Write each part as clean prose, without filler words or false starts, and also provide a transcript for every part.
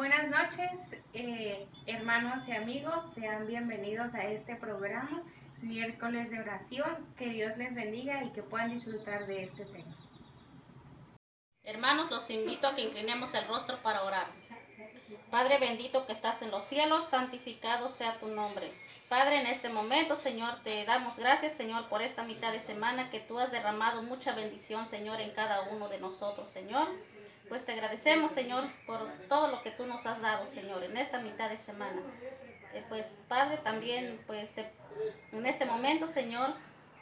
Buenas noches, hermanos y amigos, sean bienvenidos a este programa, miércoles de oración. Que Dios les bendiga y que puedan disfrutar de este tema. Hermanos, los invito a que inclinemos el rostro para orar. Padre bendito que estás en los cielos, santificado sea tu nombre. Padre, en este momento, Señor, te damos gracias, Señor, por esta mitad de semana que tú has derramado mucha bendición, Señor, en cada uno de nosotros, Señor. Pues te agradecemos, Señor, por todo lo que tú nos has dado, Señor, en esta mitad de semana. Pues, Padre, también, en este momento, Señor,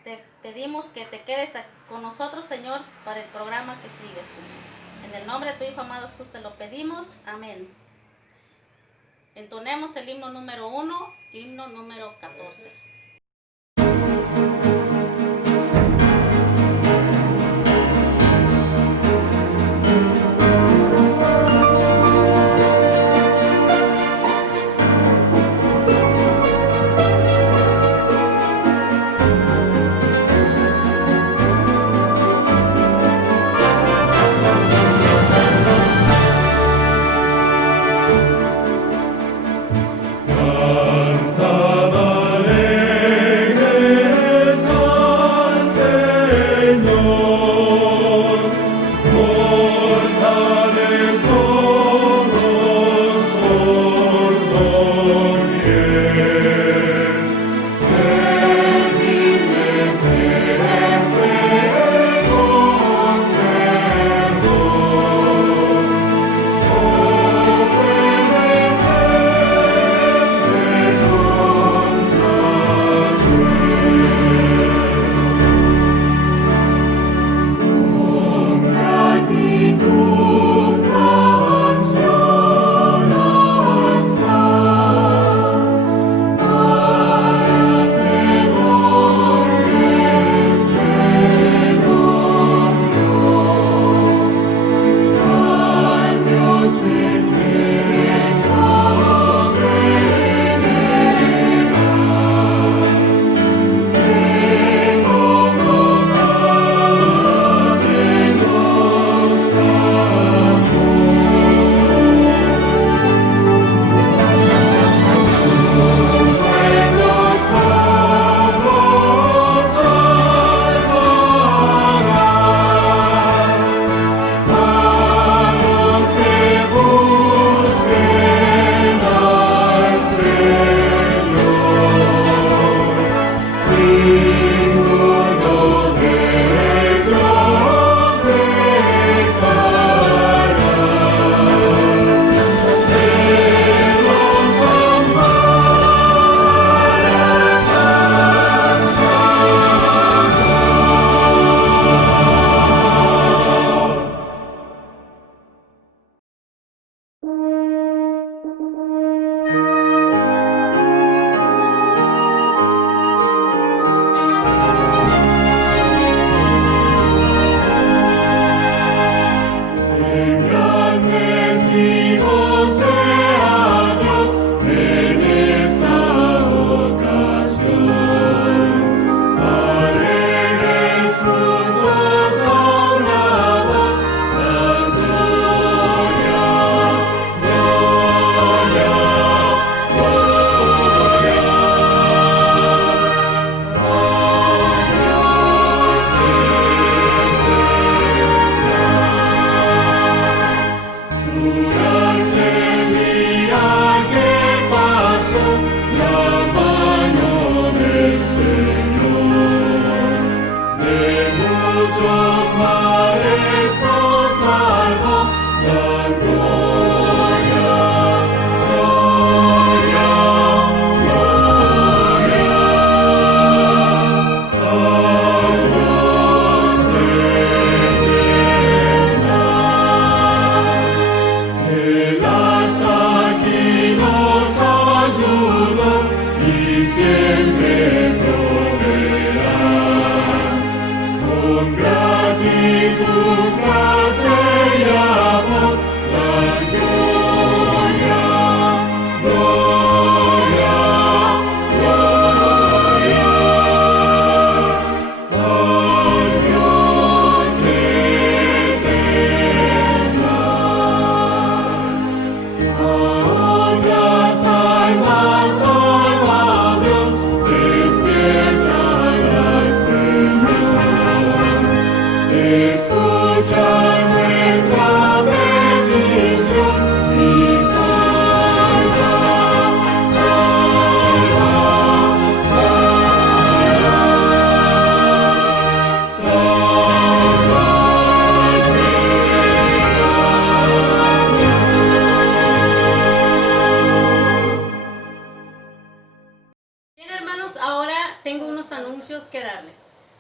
te pedimos que te quedes con nosotros, Señor, para el programa que sigue, Señor. En el nombre de tu Hijo amado Jesús te lo pedimos. Amén. Entonemos el himno número 1, himno número 14. Cantad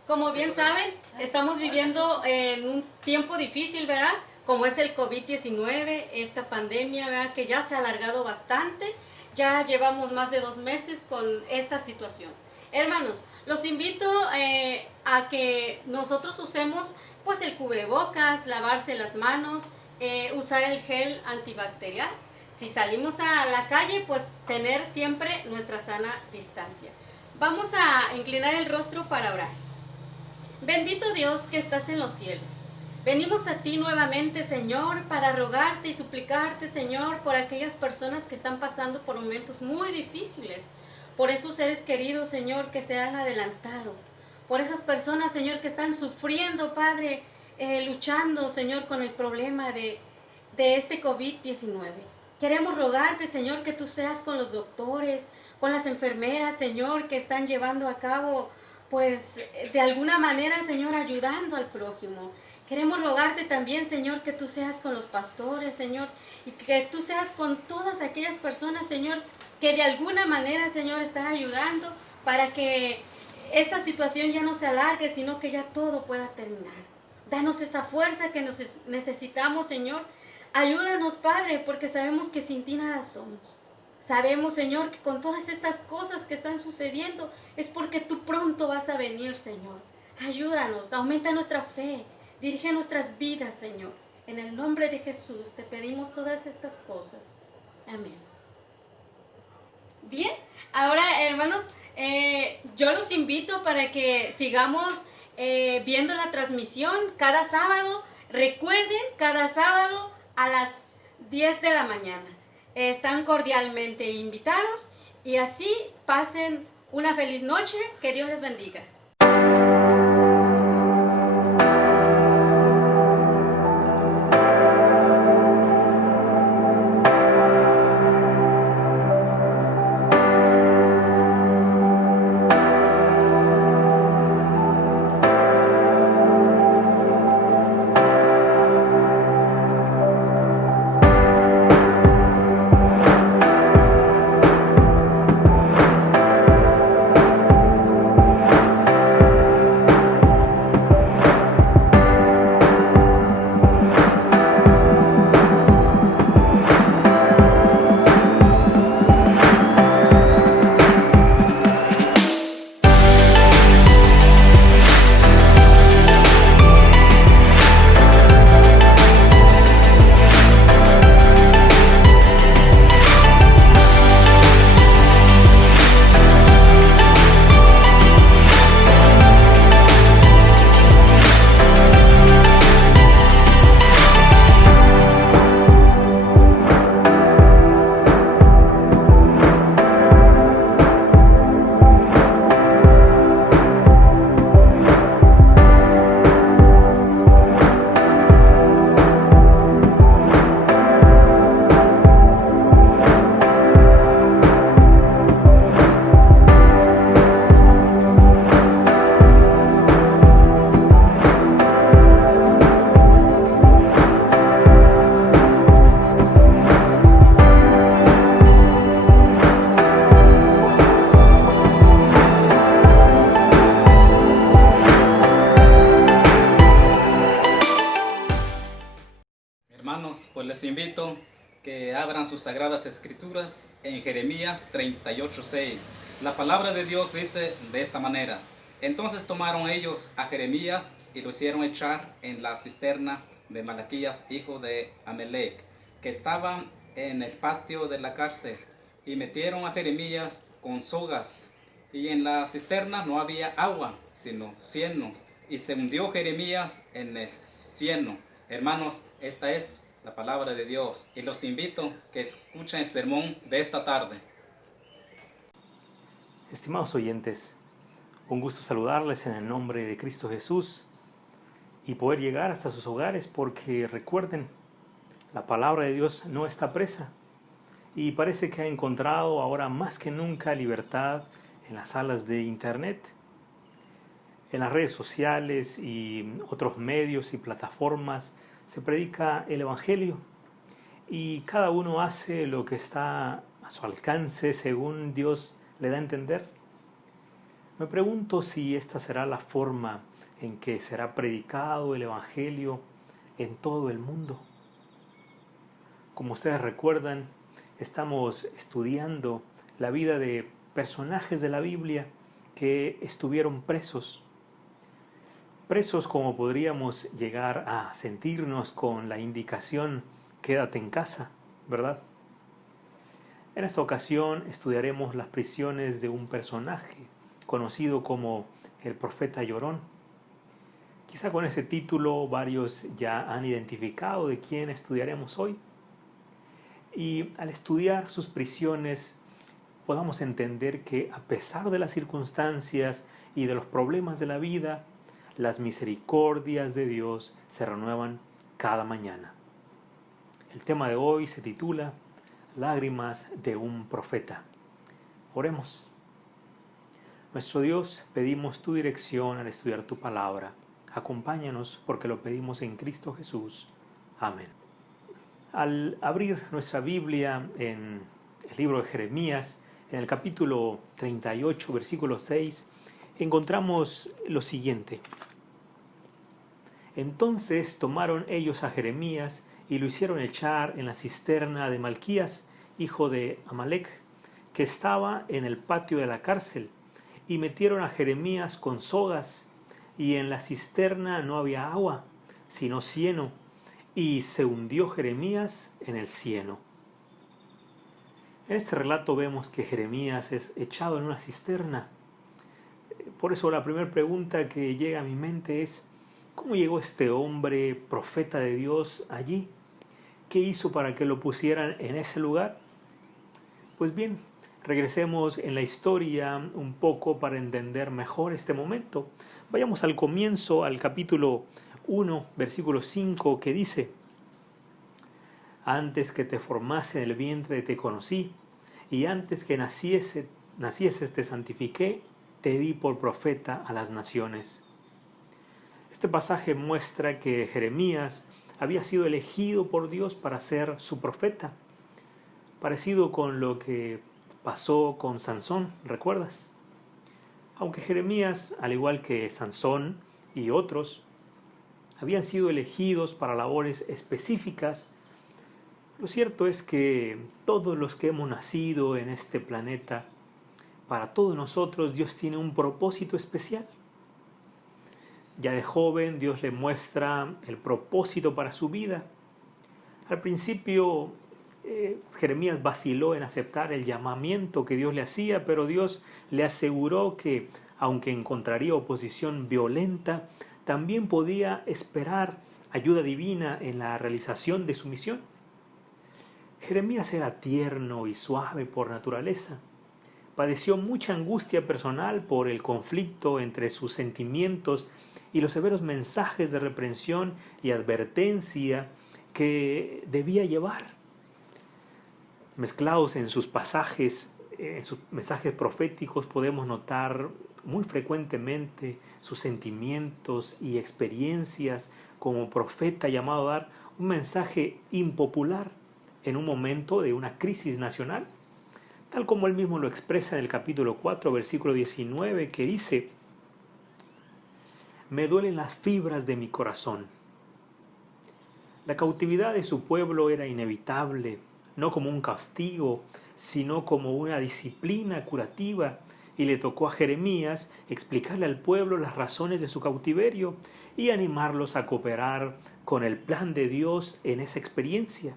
Como bien saben, estamos viviendo en un tiempo difícil, ¿verdad? Como es el COVID-19, esta pandemia, ¿verdad? Que ya se ha alargado bastante. Ya llevamos más de 2 meses con esta situación. Hermanos, los invito a que nosotros usemos pues el cubrebocas, lavarse las manos, usar el gel antibacterial. Si salimos a la calle, pues tener siempre nuestra sana distancia. Vamos a inclinar el rostro para orar. Bendito Dios que estás en los cielos. Venimos a ti nuevamente, Señor, para rogarte y suplicarte, Señor, por aquellas personas que están pasando por momentos muy difíciles, por esos seres queridos, Señor, que se han adelantado, por esas personas, Señor, que están sufriendo, Padre, luchando, Señor, con el problema de este COVID-19. Queremos rogarte, Señor, que tú seas con los doctores, con las enfermeras, Señor, que están llevando a cabo, pues, de alguna manera, Señor, ayudando al prójimo. Queremos rogarte también, Señor, que tú seas con los pastores, Señor, y que tú seas con todas aquellas personas, Señor, que de alguna manera, Señor, están ayudando para que esta situación ya no se alargue, sino que ya todo pueda terminar. Danos esa fuerza que necesitamos, Señor. Ayúdanos, Padre, porque sabemos que sin ti nada somos. Sabemos, Señor, que con todas estas cosas que están sucediendo es porque tú pronto vas a venir, Señor. Ayúdanos, aumenta nuestra fe, dirige nuestras vidas, Señor. En el nombre de Jesús te pedimos todas estas cosas. Amén. Bien, ahora, hermanos, yo los invito para que sigamos viendo la transmisión cada sábado. Recuerden, cada sábado a las 10 de la mañana. Están cordialmente invitados y así pasen una feliz noche. Que Dios les bendiga. Pues les invito que abran sus sagradas escrituras en Jeremías 38:6. La palabra de Dios dice de esta manera: entonces tomaron ellos a Jeremías y lo hicieron echar en la cisterna de Malaquías, hijo de Amelec, que estaba en el patio de la cárcel, y metieron a Jeremías con sogas, y en la cisterna no había agua, sino cienos, y se hundió Jeremías en el cieno. Hermanos, esta es la palabra de Dios, y los invito que escuchen el sermón de esta tarde. Estimados oyentes, un gusto saludarles en el nombre de Cristo Jesús y poder llegar hasta sus hogares, porque recuerden, la palabra de Dios no está presa y parece que ha encontrado ahora más que nunca libertad en las salas de internet, en las redes sociales y otros medios y plataformas. Se predica el Evangelio y cada uno hace lo que está a su alcance según Dios le da a entender. Me pregunto si esta será la forma en que será predicado el Evangelio en todo el mundo. Como ustedes recuerdan, estamos estudiando la vida de personajes de la Biblia que estuvieron presos. Presos como podríamos llegar a sentirnos con la indicación quédate en casa, ¿verdad? En esta ocasión estudiaremos las prisiones de un personaje conocido como el profeta Llorón. Quizá con ese título varios ya han identificado de quién estudiaremos hoy. Y al estudiar sus prisiones podamos entender que a pesar de las circunstancias y de los problemas de la vida, las misericordias de Dios se renuevan cada mañana. El tema de hoy se titula Lágrimas de un profeta. Oremos. Nuestro Dios, pedimos tu dirección al estudiar tu palabra. Acompáñanos porque lo pedimos en Cristo Jesús. Amén. Al abrir nuestra Biblia en el libro de Jeremías, en el capítulo 38, versículo 6, encontramos lo siguiente. Entonces tomaron ellos a Jeremías y lo hicieron echar en la cisterna de Malquías, hijo de Amalec, que estaba en el patio de la cárcel, y metieron a Jeremías con sogas, y en la cisterna no había agua, sino cieno, y se hundió Jeremías en el cieno. En este relato vemos que Jeremías es echado en una cisterna. Por eso la primera pregunta que llega a mi mente es, ¿cómo llegó este hombre, profeta de Dios, allí? ¿Qué hizo para que lo pusieran en ese lugar? Pues bien, regresemos en la historia un poco para entender mejor este momento. Vayamos al comienzo, al capítulo 1, versículo 5, que dice: Antes que te formase en el vientre te conocí, y antes que nacieses te santifiqué, te di por profeta a las naciones. Este pasaje muestra que Jeremías había sido elegido por Dios para ser su profeta, parecido con lo que pasó con Sansón, ¿recuerdas? Aunque Jeremías, al igual que Sansón y otros, habían sido elegidos para labores específicas, lo cierto es que todos los que hemos nacido en este planeta, para todos nosotros Dios tiene un propósito especial. Ya de joven Dios le muestra el propósito para su vida. Al principio Jeremías vaciló en aceptar el llamamiento que Dios le hacía, pero Dios le aseguró que, aunque encontraría oposición violenta, también podía esperar ayuda divina en la realización de su misión. Jeremías era tierno y suave por naturaleza. Padeció mucha angustia personal por el conflicto entre sus sentimientos y los severos mensajes de reprensión y advertencia que debía llevar. Mezclados en sus pasajes, en sus mensajes proféticos, podemos notar muy frecuentemente sus sentimientos y experiencias como profeta llamado a dar un mensaje impopular en un momento de una crisis nacional, tal como él mismo lo expresa en el capítulo 4, versículo 19, que dice: Me duelen las fibras de mi corazón. La cautividad de su pueblo era inevitable, no como un castigo, sino como una disciplina curativa, y le tocó a Jeremías explicarle al pueblo las razones de su cautiverio y animarlos a cooperar con el plan de Dios en esa experiencia.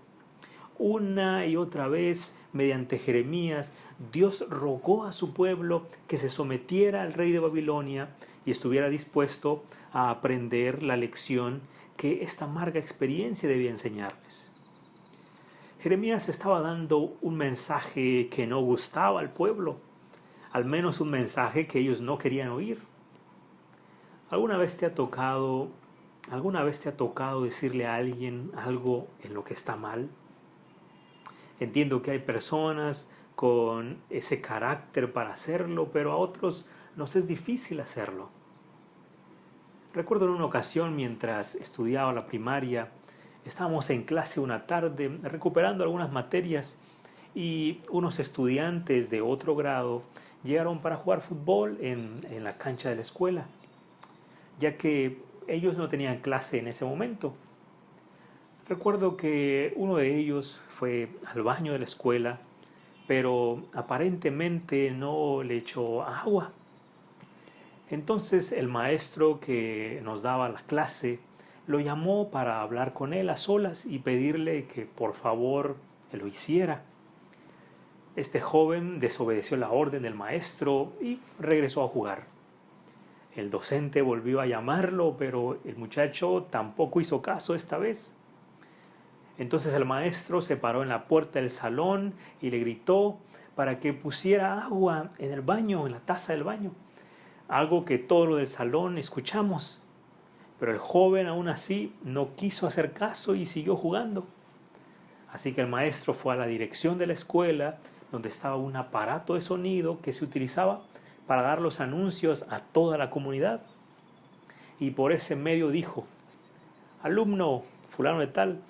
Una y otra vez, mediante Jeremías, Dios rogó a su pueblo que se sometiera al rey de Babilonia y estuviera dispuesto a aprender la lección que esta amarga experiencia debía enseñarles. Jeremías estaba dando un mensaje que no gustaba al pueblo, al menos un mensaje que ellos no querían oír. ¿Alguna vez te ha tocado decirle a alguien algo en lo que está mal? Entiendo que hay personas con ese carácter para hacerlo, pero a otros nos es difícil hacerlo. Recuerdo en una ocasión, mientras estudiaba la primaria, estábamos en clase una tarde recuperando algunas materias y unos estudiantes de otro grado llegaron para jugar fútbol en la cancha de la escuela, ya que ellos no tenían clase en ese momento. Recuerdo que uno de ellos fue al baño de la escuela, pero aparentemente no le echó agua. Entonces el maestro que nos daba la clase lo llamó para hablar con él a solas y pedirle que por favor lo hiciera. Este joven desobedeció la orden del maestro y regresó a jugar. El docente volvió a llamarlo, pero el muchacho tampoco hizo caso esta vez. Entonces el maestro se paró en la puerta del salón y le gritó para que pusiera agua en el baño, en la taza del baño. Algo que todos los del salón escuchamos. Pero el joven aún así no quiso hacer caso y siguió jugando. Así que el maestro fue a la dirección de la escuela, donde estaba un aparato de sonido que se utilizaba para dar los anuncios a toda la comunidad. Y por ese medio dijo: alumno fulano de tal,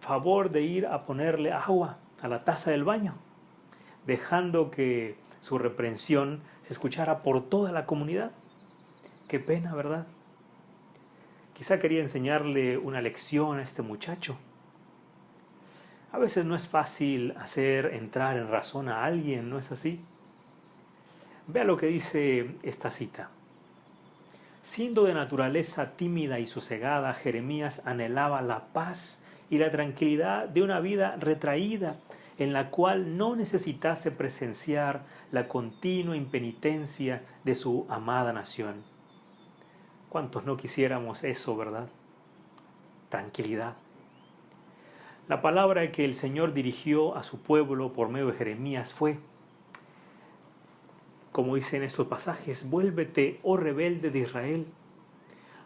favor de ir a ponerle agua a la taza del baño, dejando que su reprensión se escuchara por toda la comunidad. Qué pena, ¿verdad? Quizá quería enseñarle una lección a este muchacho. A veces no es fácil hacer entrar en razón a alguien, ¿no es así? Vea lo que dice esta cita. Siendo de naturaleza tímida y sosegada, Jeremías anhelaba la paz y la tranquilidad de una vida retraída, en la cual no necesitase presenciar la continua impenitencia de su amada nación. ¿Cuántos no quisiéramos eso, verdad? Tranquilidad. La palabra que el Señor dirigió a su pueblo por medio de Jeremías fue, como dice en estos pasajes: vuélvete, oh rebelde de Israel,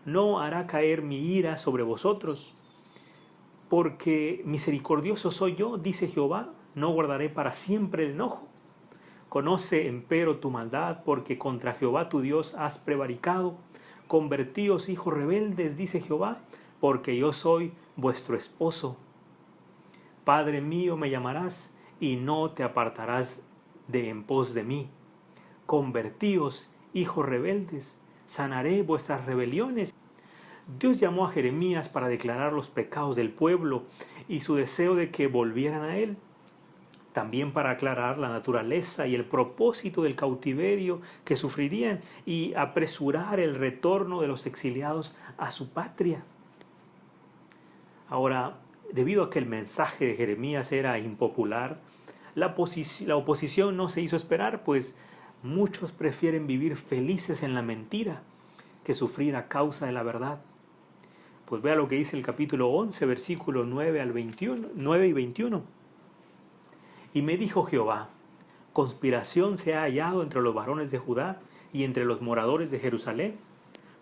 no hará caer mi ira sobre vosotros, porque misericordioso soy yo, dice Jehová, no guardaré para siempre el enojo. Conoce empero tu maldad, porque contra Jehová tu Dios has prevaricado. Convertíos, hijos rebeldes, dice Jehová, porque yo soy vuestro esposo. Padre mío me llamarás, y no te apartarás de en pos de mí. Convertíos, hijos rebeldes, sanaré vuestras rebeliones. Dios llamó a Jeremías para declarar los pecados del pueblo y su deseo de que volvieran a él. También para aclarar la naturaleza y el propósito del cautiverio que sufrirían y apresurar el retorno de los exiliados a su patria. Ahora, debido a que el mensaje de Jeremías era impopular, la oposición no se hizo esperar, pues muchos prefieren vivir felices en la mentira que sufrir a causa de la verdad. Pues vea lo que dice el capítulo 11, versículos 9 y 21. Y me dijo Jehová: conspiración se ha hallado entre los varones de Judá y entre los moradores de Jerusalén.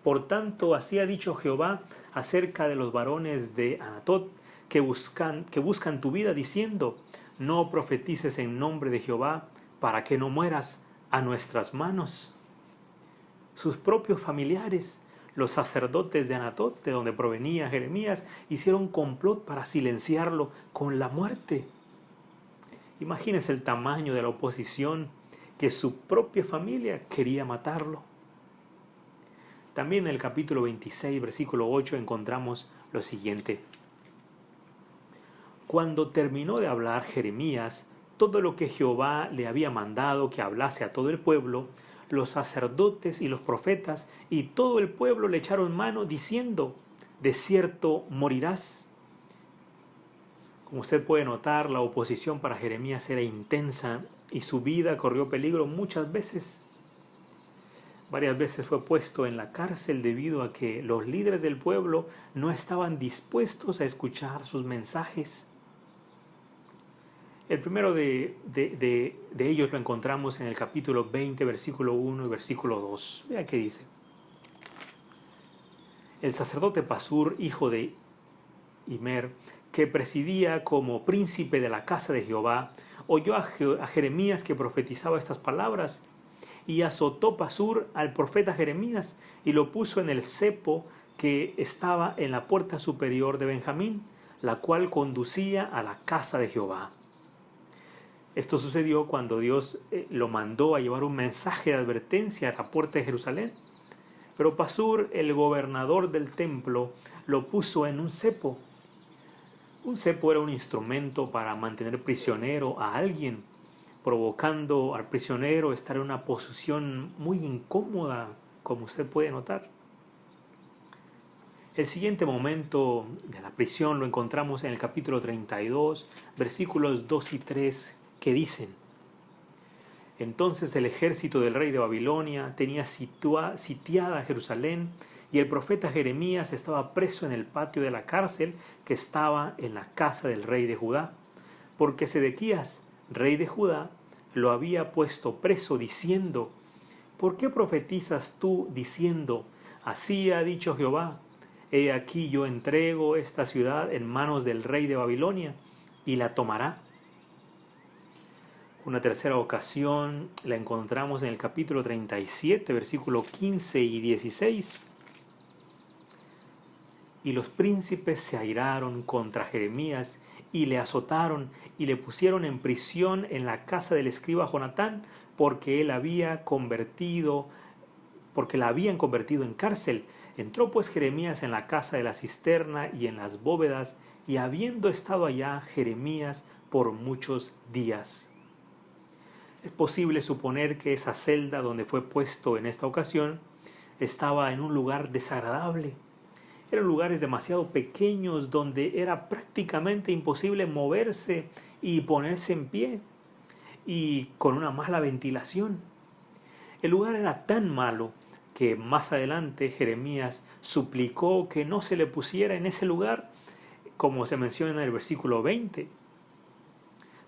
Por tanto, así ha dicho Jehová acerca de los varones de Anatot, que buscan tu vida, diciendo: no profetices en nombre de Jehová, para que no mueras a nuestras manos. Sus propios familiares, los sacerdotes de Anatot, de donde provenía Jeremías, hicieron complot para silenciarlo con la muerte. Imagínense el tamaño de la oposición, que su propia familia quería matarlo. También en el capítulo 26, versículo 8, encontramos lo siguiente. Cuando terminó de hablar Jeremías todo lo que Jehová le había mandado que hablase a todo el pueblo, los sacerdotes y los profetas y todo el pueblo le echaron mano diciendo: de cierto morirás. Como usted puede notar, la oposición para Jeremías era intensa y su vida corrió peligro muchas veces. Varias veces fue puesto en la cárcel debido a que los líderes del pueblo no estaban dispuestos a escuchar sus mensajes. El primero de ellos lo encontramos en el capítulo 20, versículo 1 y versículo 2. Vea qué dice. El sacerdote Pasur, hijo de Imer, que presidía como príncipe de la casa de Jehová, oyó a Jeremías que profetizaba estas palabras, y azotó Pasur al profeta Jeremías y lo puso en el cepo que estaba en la puerta superior de Benjamín, la cual conducía a la casa de Jehová. Esto sucedió cuando Dios lo mandó a llevar un mensaje de advertencia a la puerta de Jerusalén. Pero Pasur, el gobernador del templo, lo puso en un cepo. Un cepo era un instrumento para mantener prisionero a alguien, provocando al prisionero a estar en una posición muy incómoda, como usted puede notar. El siguiente momento de la prisión lo encontramos en el capítulo 32, versículos 2 y 3, que dicen: Entonces el ejército del rey de Babilonia tenía sitiada Jerusalén, y el profeta Jeremías estaba preso en el patio de la cárcel que estaba en la casa del rey de Judá, porque Sedequías, rey de Judá, lo había puesto preso diciendo: ¿Por qué profetizas tú diciendo, así ha dicho Jehová? He aquí yo entrego esta ciudad en manos del rey de Babilonia, y la tomará. Una tercera ocasión la encontramos en el capítulo 37, versículos 15 y 16. Y los príncipes se airaron contra Jeremías y le azotaron y le pusieron en prisión en la casa del escriba Jonatán, porque la habían convertido en cárcel. Entró pues Jeremías en la casa de la cisterna y en las bóvedas, y habiendo estado allá Jeremías por muchos días. Es posible suponer que esa celda donde fue puesto en esta ocasión estaba en un lugar desagradable. Eran lugares demasiado pequeños donde era prácticamente imposible moverse y ponerse en pie, y con una mala ventilación. El lugar era tan malo que más adelante Jeremías suplicó que no se le pusiera en ese lugar, como se menciona en el versículo 20.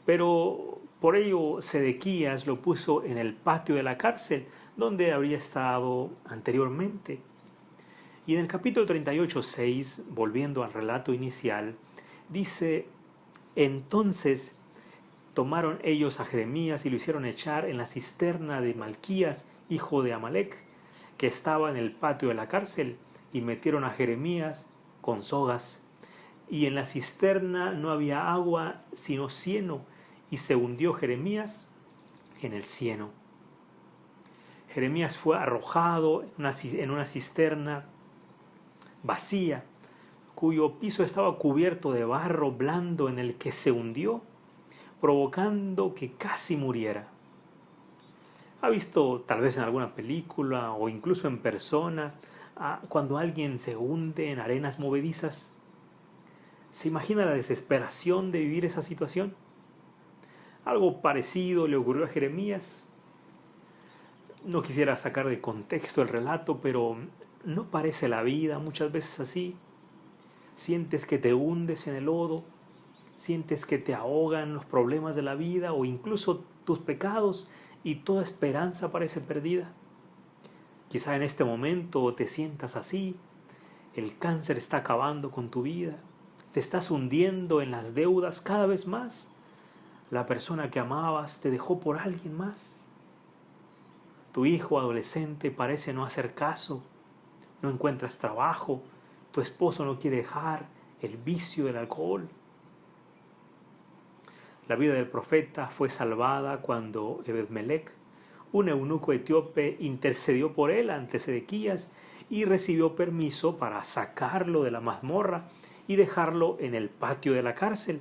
Pero por ello Sedequías lo puso en el patio de la cárcel, donde habría estado anteriormente. Y en el capítulo 38:6, volviendo al relato inicial, dice: Entonces tomaron ellos a Jeremías y lo hicieron echar en la cisterna de Malquías, hijo de Amalec, que estaba en el patio de la cárcel, y metieron a Jeremías con sogas. Y en la cisterna no había agua sino cieno, y se hundió Jeremías en el cieno. Jeremías fue arrojado en una cisterna vacía, cuyo piso estaba cubierto de barro blando, en el que se hundió, provocando que casi muriera. ¿Ha visto tal vez en alguna película o incluso en persona cuando alguien se hunde en arenas movedizas? ¿Se imagina la desesperación de vivir esa situación? Algo parecido le ocurrió a Jeremías. No quisiera sacar de contexto el relato, pero ¿no parece la vida muchas veces así? Sientes que te hundes en el lodo, sientes que te ahogan los problemas de la vida o incluso tus pecados, y toda esperanza parece perdida. Quizá en este momento te sientas así. El cáncer está acabando con tu vida, te estás hundiendo en las deudas cada vez más. La persona que amabas te dejó por alguien más. Tu hijo adolescente parece no hacer caso, no encuentras trabajo, tu esposo no quiere dejar el vicio del alcohol. La vida del profeta fue salvada cuando Ebed-Melech, un eunuco etíope, intercedió por él ante Sedequías y recibió permiso para sacarlo de la mazmorra y dejarlo en el patio de la cárcel.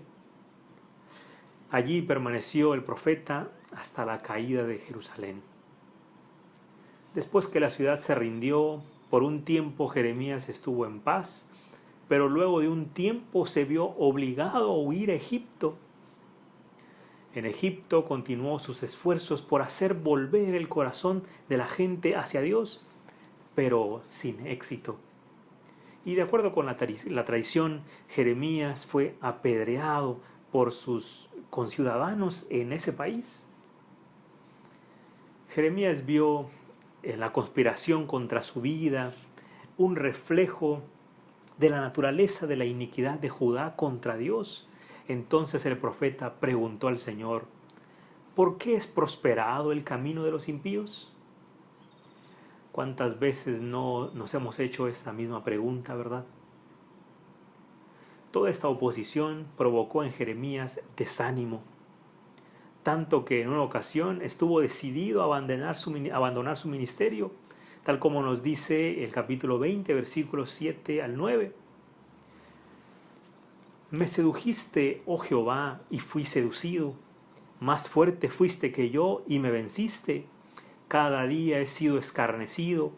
Allí permaneció el profeta hasta la caída de Jerusalén. Después que la ciudad se rindió, por un tiempo Jeremías estuvo en paz, pero luego de un tiempo se vio obligado a huir a Egipto. En Egipto continuó sus esfuerzos por hacer volver el corazón de la gente hacia Dios, pero sin éxito. Y de acuerdo con la tradición, Jeremías fue apedreado por sus conciudadanos en ese país. Jeremías vio en la conspiración contra su vida un reflejo de la naturaleza de la iniquidad de Judá contra Dios. Entonces el profeta preguntó al Señor: ¿por qué es prosperado el camino de los impíos? ¿Cuántas veces no nos hemos hecho esta misma pregunta, verdad? Toda esta oposición provocó en Jeremías desánimo. tanto que en una ocasión estuvo decidido a abandonar su ministerio, tal como nos dice el capítulo 20, versículos 7 al 9. Me sedujiste, oh Jehová, y fui seducido. Más fuerte fuiste que yo y me venciste. Cada día he sido escarnecido,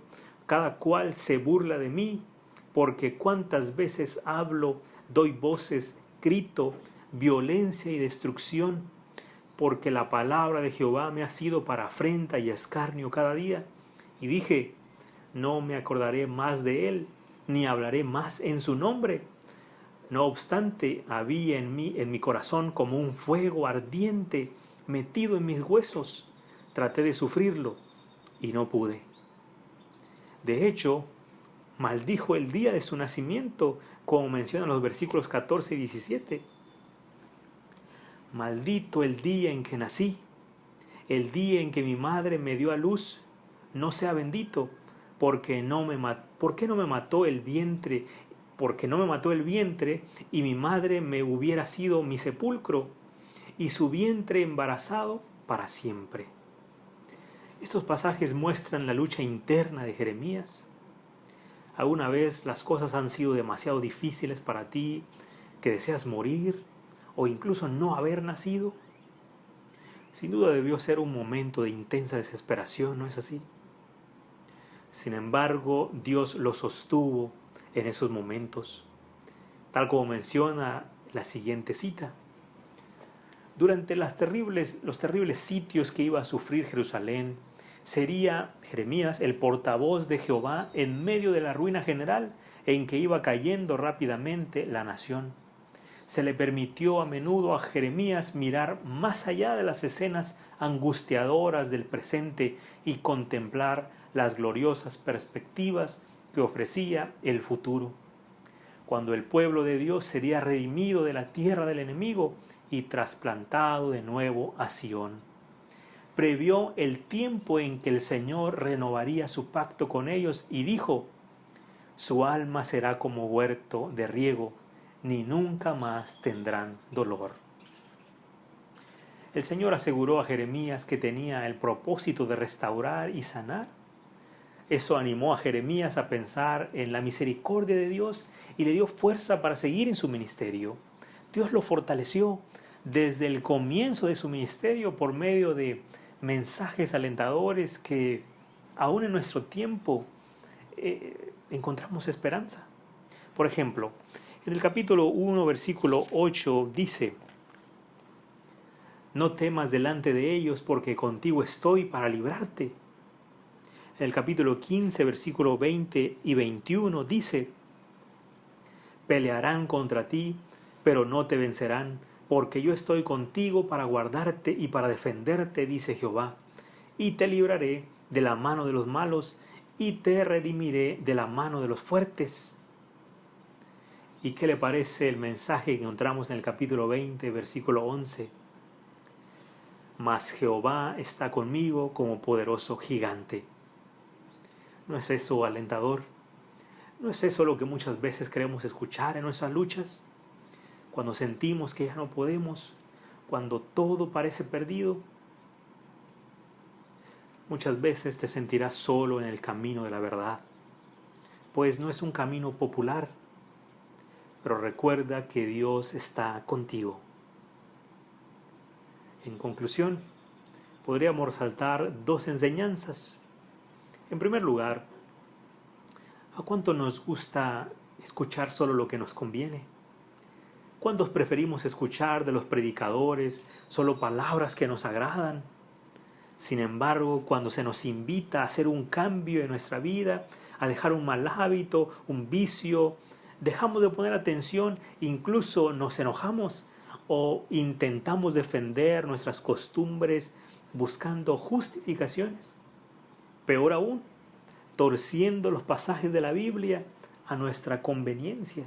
cada cual se burla de mí, porque cuántas veces hablo, doy voces, grito, violencia y destrucción, porque la palabra de Jehová me ha sido para afrenta y escarnio cada día. Y dije, no me acordaré más de él, ni hablaré más en su nombre. No obstante, había en mi corazón como un fuego ardiente metido en mis huesos. Traté de sufrirlo y no pude. De hecho, maldijo el día de su nacimiento, como mencionan los versículos 14 y 17. Maldito el día en que nací, el día en que mi madre me dio a luz, no sea bendito, ¿por qué no me mató el vientre? Porque no me mató el vientre, y mi madre me hubiera sido mi sepulcro, y su vientre embarazado para siempre. Estos pasajes muestran la lucha interna de Jeremías. ¿Alguna vez las cosas han sido demasiado difíciles para ti, que deseas morir o incluso no haber nacido? Sin duda debió ser un momento de intensa desesperación, ¿no es así? Sin embargo, Dios lo sostuvo en esos momentos, tal como menciona la siguiente cita. Durante los terribles sitios que iba a sufrir Jerusalén, sería Jeremías el portavoz de Jehová en medio de la ruina general en que iba cayendo rápidamente la nación. Se le permitió a menudo a Jeremías mirar más allá de las escenas angustiadoras del presente y contemplar las gloriosas perspectivas que ofrecía el futuro, cuando el pueblo de Dios sería redimido de la tierra del enemigo y trasplantado de nuevo a Sión. Previó el tiempo en que el Señor renovaría su pacto con ellos y dijo, su alma será como huerto de riego, ni nunca más tendrán dolor. El Señor aseguró a Jeremías que tenía el propósito de restaurar y sanar. Eso animó a Jeremías a pensar en la misericordia de Dios y le dio fuerza para seguir en su ministerio. Dios lo fortaleció desde el comienzo de su ministerio por medio de mensajes alentadores que aún en nuestro tiempo encontramos esperanza. Por ejemplo, en el capítulo 1, versículo 8 dice, no temas delante de ellos porque contigo estoy para librarte. En el capítulo 15, versículo 20 y 21 dice, pelearán contra ti, pero no te vencerán, porque yo estoy contigo para guardarte y para defenderte, dice Jehová, y te libraré de la mano de los malos y te redimiré de la mano de los fuertes. ¿Y qué le parece el mensaje que encontramos en el capítulo 20, versículo 11? Mas Jehová está conmigo como poderoso gigante. ¿No es eso alentador? ¿No es eso lo que muchas veces queremos escuchar en nuestras luchas? Cuando sentimos que ya no podemos, cuando todo parece perdido, muchas veces te sentirás solo en el camino de la verdad, pues no es un camino popular, pero recuerda que Dios está contigo. En conclusión, podríamos resaltar dos enseñanzas. En primer lugar, ¿a cuánto nos gusta escuchar solo lo que nos conviene? ¿Cuántos preferimos escuchar de los predicadores solo palabras que nos agradan? Sin embargo, cuando se nos invita a hacer un cambio en nuestra vida, a dejar un mal hábito, un vicio, dejamos de poner atención, incluso nos enojamos o intentamos defender nuestras costumbres buscando justificaciones. Peor aún, torciendo los pasajes de la Biblia a nuestra conveniencia.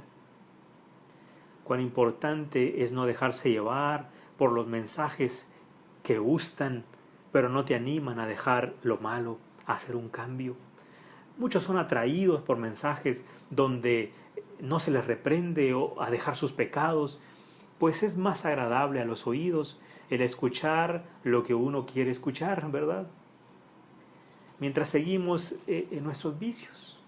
Cuán importante es no dejarse llevar por los mensajes que gustan, pero no te animan a dejar lo malo, a hacer un cambio. Muchos son atraídos por mensajes donde no se les reprende o a dejar sus pecados pues es más agradable a los oídos el escuchar lo que uno quiere escuchar, ¿verdad? Mientras seguimos en nuestros vicios.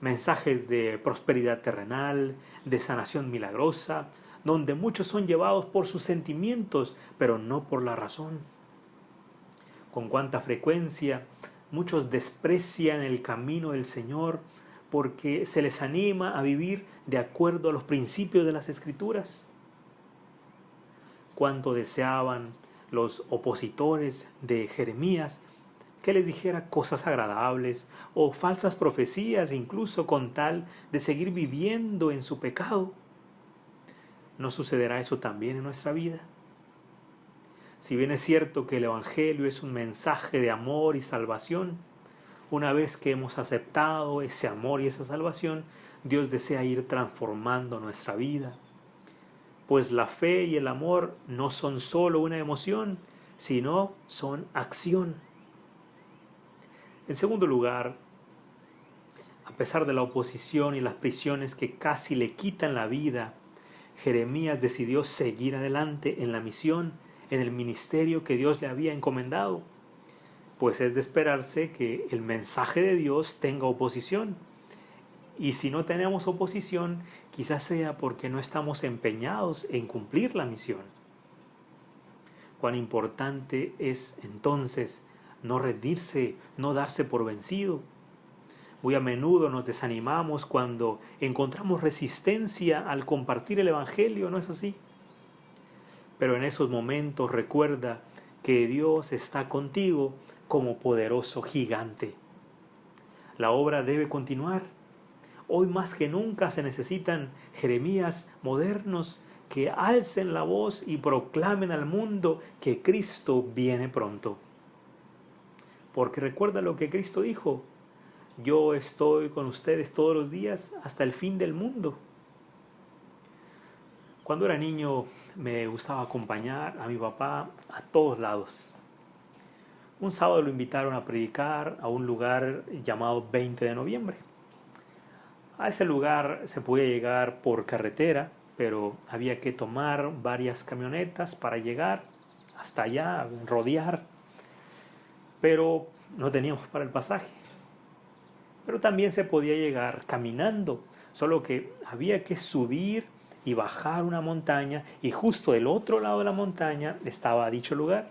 Mensajes de prosperidad terrenal, de sanación milagrosa, donde muchos son llevados por sus sentimientos, pero no por la razón. Con cuánta frecuencia muchos desprecian el camino del Señor porque se les anima a vivir de acuerdo a los principios de las Escrituras. Cuánto deseaban los opositores de Jeremías que les dijera cosas agradables o falsas profecías, incluso con tal de seguir viviendo en su pecado. ¿No sucederá eso también en nuestra vida? Si bien es cierto que el Evangelio es un mensaje de amor y salvación, una vez que hemos aceptado ese amor y esa salvación, Dios desea ir transformando nuestra vida. Pues la fe y el amor no son solo una emoción, sino son acción. En segundo lugar, a pesar de la oposición y las prisiones que casi le quitan la vida, Jeremías decidió seguir adelante en la misión, en el ministerio que Dios le había encomendado. Pues es de esperarse que el mensaje de Dios tenga oposición. Y si no tenemos oposición, quizás sea porque no estamos empeñados en cumplir la misión. Cuán importante es entonces no rendirse, no darse por vencido. Muy a menudo nos desanimamos cuando encontramos resistencia al compartir el Evangelio, ¿no es así? Pero en esos momentos recuerda que Dios está contigo como poderoso gigante. La obra debe continuar. Hoy más que nunca se necesitan Jeremías modernos que alcen la voz y proclamen al mundo que Cristo viene pronto. Porque recuerda lo que Cristo dijo: yo estoy con ustedes todos los días hasta el fin del mundo. Cuando era niño me gustaba acompañar a mi papá a todos lados. Un sábado lo invitaron a predicar a un lugar llamado 20 de noviembre. A ese lugar se podía llegar por carretera, pero había que tomar varias camionetas para llegar hasta allá, rodear. Pero no teníamos para el pasaje. Pero también se podía llegar caminando, solo que había que subir y bajar una montaña, y justo del otro lado de la montaña estaba dicho lugar.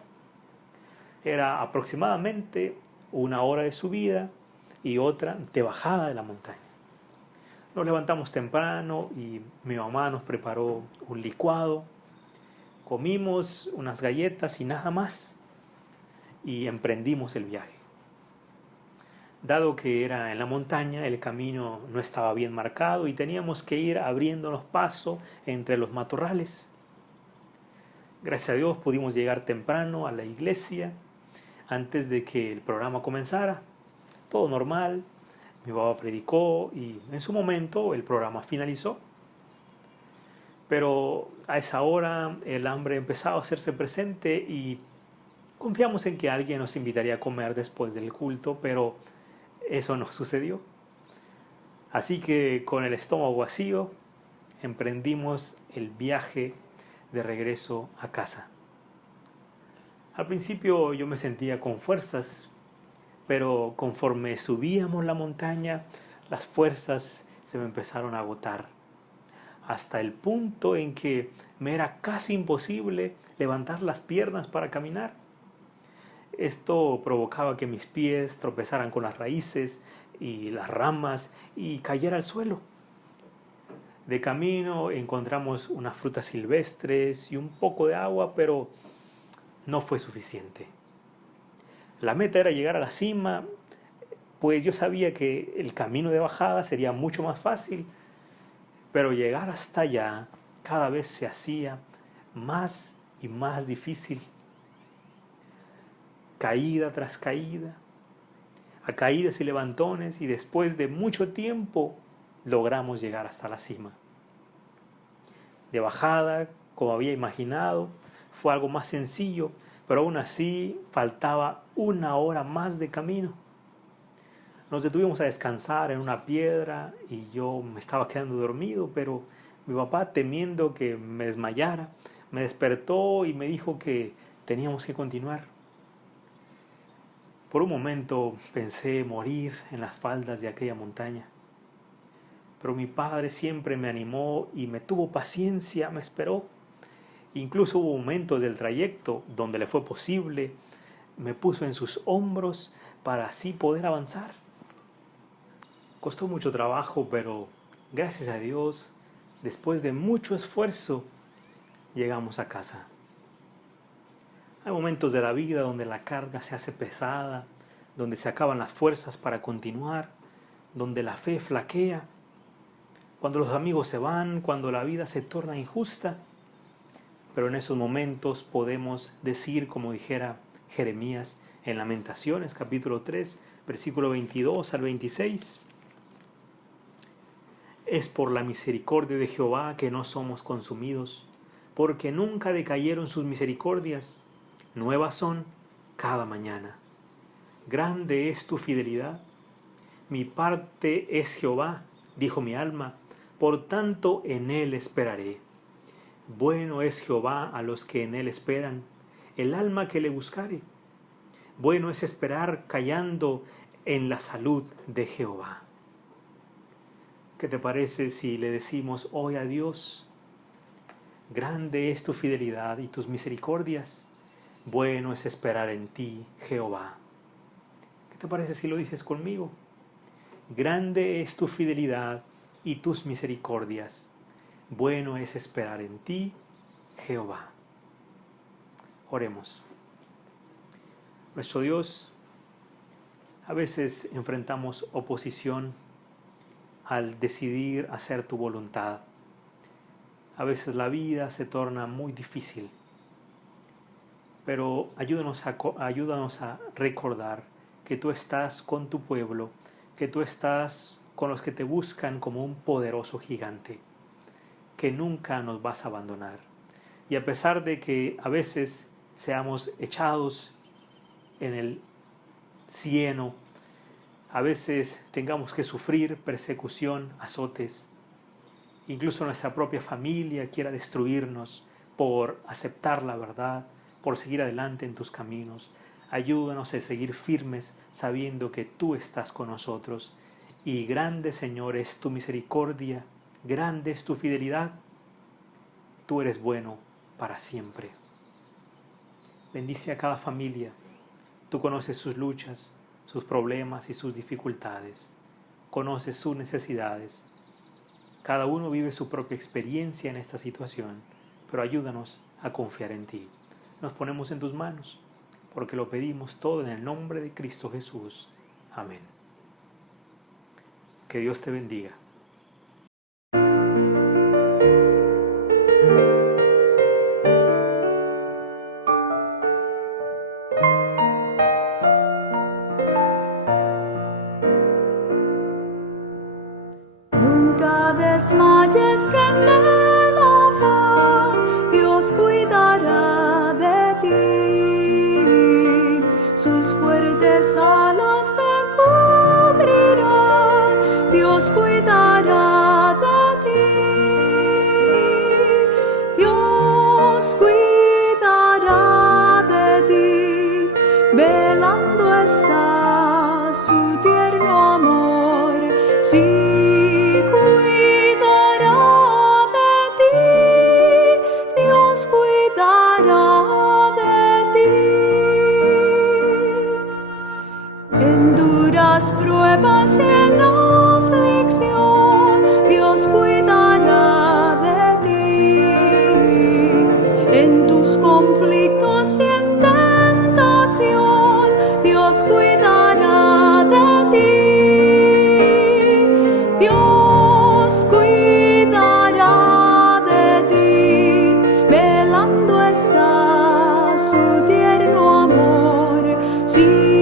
Era aproximadamente 1 hora de subida y otra de bajada de la montaña. Nos levantamos temprano y mi mamá nos preparó un licuado, comimos unas galletas y nada más, y emprendimos el viaje. Dado que era en la montaña, el camino no estaba bien marcado y teníamos que ir abriéndonos paso entre los matorrales. Gracias a Dios pudimos llegar temprano a la iglesia antes de que el programa comenzara. Todo normal, mi papá predicó y en su momento el programa finalizó. Pero a esa hora el hambre empezaba a hacerse presente y confiamos en que alguien nos invitaría a comer después del culto, pero eso no sucedió. Así que con el estómago vacío emprendimos el viaje de regreso a casa. Al principio yo me sentía con fuerzas, pero conforme subíamos la montaña, las fuerzas se me empezaron a agotar, hasta el punto en que me era casi imposible levantar las piernas para caminar. Esto provocaba que mis pies tropezaran con las raíces y las ramas y cayera al suelo. De camino encontramos unas frutas silvestres y un poco de agua, pero no fue suficiente. La meta era llegar a la cima, pues yo sabía que el camino de bajada sería mucho más fácil, pero llegar hasta allá cada vez se hacía más y más difícil. Caída tras caída, a caídas y levantones, y después de mucho tiempo logramos llegar hasta la cima. De bajada, como había imaginado, fue algo más sencillo, pero aún así faltaba 1 hora más de camino. Nos detuvimos a descansar en una piedra y yo me estaba quedando dormido, pero Mi papá, temiendo que me desmayara, me despertó y me dijo que teníamos que continuar. Por un momento pensé morir en las faldas de aquella montaña, pero mi padre siempre me animó y me tuvo paciencia, me esperó. Incluso hubo momentos del trayecto donde le fue posible, me puso en sus hombros para así poder avanzar. Costó mucho trabajo, pero gracias a Dios, después de mucho esfuerzo, llegamos a casa. Hay momentos de la vida donde la carga se hace pesada, donde se acaban las fuerzas para continuar, donde la fe flaquea, cuando los amigos se van, cuando la vida se torna injusta. Pero en esos momentos podemos decir, como dijera Jeremías en Lamentaciones, capítulo 3, versículo 22 al 26. Es por la misericordia de Jehová que no somos consumidos, porque nunca decayeron sus misericordias. Nuevas son cada mañana. Grande es tu fidelidad. Mi parte es Jehová, dijo mi alma, por tanto en él esperaré. Bueno es Jehová a los que en él esperan, el alma que le buscare. Bueno es esperar callando en la salud de Jehová. ¿Qué te parece si le decimos hoy a Dios? Grande es tu fidelidad y tus misericordias. Bueno es esperar en ti, Jehová. ¿Qué te parece si lo dices conmigo? Grande es tu fidelidad y tus misericordias. Bueno es esperar en ti, Jehová. Oremos. Nuestro Dios, a veces enfrentamos oposición al decidir hacer tu voluntad. A veces la vida se torna muy difícil, pero ayúdanos a recordar que tú estás con tu pueblo, que tú estás con los que te buscan como un poderoso gigante, que nunca nos vas a abandonar. Y a pesar de que a veces seamos echados en el cieno, a veces tengamos que sufrir persecución, azotes, incluso nuestra propia familia quiera destruirnos por aceptar la verdad, por seguir adelante en tus caminos. Ayúdanos a seguir firmes sabiendo que tú estás con nosotros. Y grande, Señor, es tu misericordia, grande es tu fidelidad. Tú eres bueno para siempre. Bendice a cada familia. Tú conoces sus luchas, sus problemas y sus dificultades. Conoces sus necesidades. Cada uno vive su propia experiencia en esta situación, pero ayúdanos a confiar en ti. Nos ponemos en tus manos, porque lo pedimos todo en el nombre de Cristo Jesús. Amén. Que Dios te bendiga. Nunca desmayes que en el afán Dios cuidará de ti. Sus fuertes alas te cubrirán, Dios cuidará de ti. Dios cuidará de ti, velando está su tierno amor. Sí. Pruebas y en la aflicción, Dios cuidará de ti. En tus conflictos y en tentación, Dios cuidará de ti. Dios cuidará de ti, velando está su tierno amor. Sí.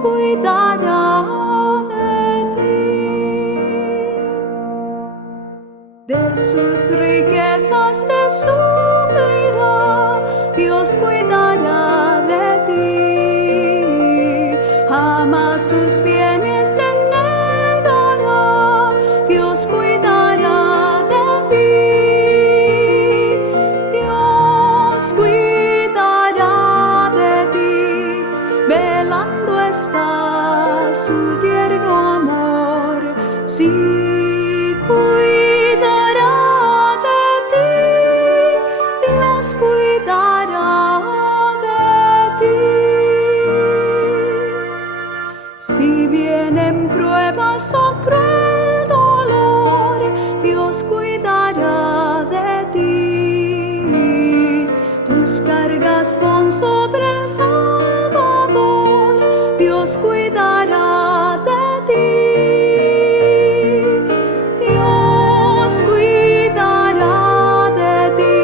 Cuidará de ti. De sus riquezas te suplirá, Dios cuidará de ti. Jamás sus bienes tendrán cuidará de ti, Dios cuidará de ti. Si vienen pruebas o cruel dolor, Dios cuidará de ti. Tus cargas pon sobre el Salvador, Dios cuidará de ti. Dios cuidará de ti,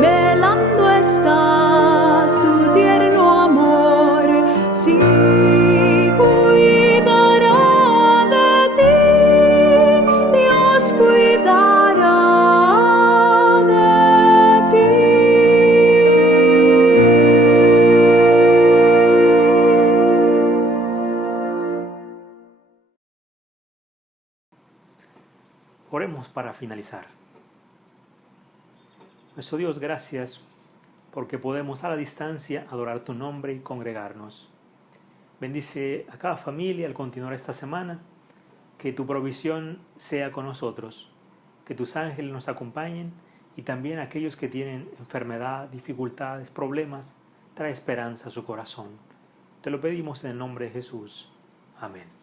velando está su tierno amor. Sí, cuidará de ti, Dios cuidará de ti. Oremos para finalizar. Nuestro Dios, gracias porque podemos a la distancia adorar tu nombre y congregarnos. Bendice a cada familia al continuar esta semana, que tu provisión sea con nosotros, que tus ángeles nos acompañen y también a aquellos que tienen enfermedad, dificultades, problemas, trae esperanza a su corazón. Te lo pedimos en el nombre de Jesús. Amén.